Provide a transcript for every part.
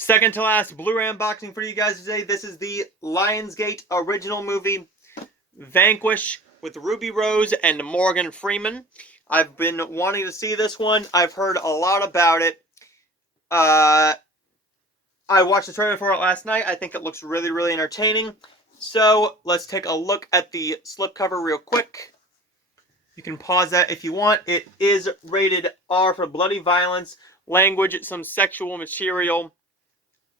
Second to last Blu-ray unboxing for you guys today. This is the Lionsgate original movie, Vanquish, with Ruby Rose and Morgan Freeman. I've been wanting to see this one. I've heard a lot about it. I watched the trailer for it last night. I think it looks really, really entertaining. So let's take a look at the slipcover real quick. You can pause that if you want. It is rated R for bloody violence, language, some sexual material,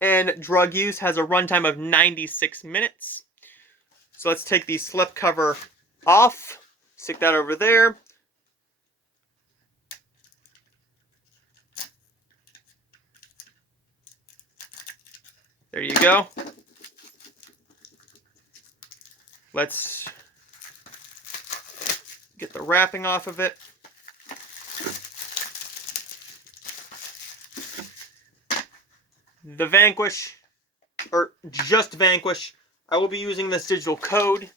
and drug use. Has a runtime of 96 minutes. So let's take the slipcover off. Stick that over there. There you go. Let's get the wrapping off of it. The Vanquish, or just Vanquish, I will be using this digital code.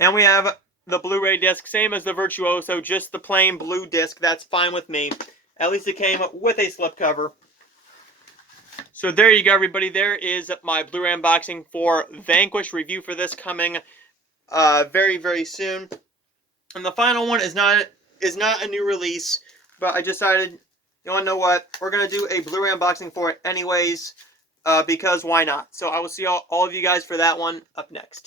And we have the Blu-ray disc, same as the Virtuoso, just the plain blue disc. That's fine with me. At least it came with a slipcover. So there you go, everybody. There is my Blu-ray unboxing for Vanquish. Review for this coming very, very soon. And the final one is not a new release, but I decided, you want to know what? We're going to do a Blu-ray unboxing for it anyways, because why not? So I will see all of you guys for that one up next.